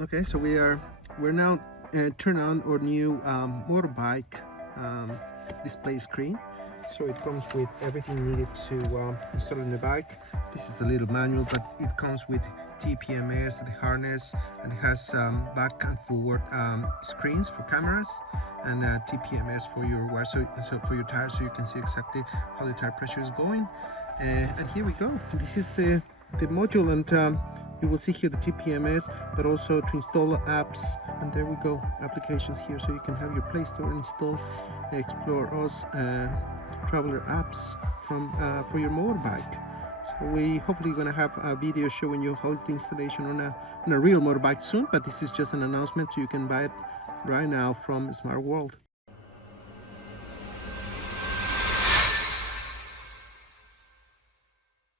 Okay, so we're now turn on our new motorbike display screen. So it comes with everything needed to install in the bike. This is a little manual, but it comes with TPMS, the harness, and it has back and forward screens for cameras, and TPMS for your wire, so for your tires, so you can see exactly how the tire pressure is going. And here we go. This is the module, and you will see here the TPMS, but also to install apps. And there we go, applications here, so you can have your Play Store install ExplorOz traveler apps from for your motorbike. So we hopefully going to have a video showing you how is the installation on a real motorbike soon, but this is just an announcement, so you can buy it right now from SmartWorld.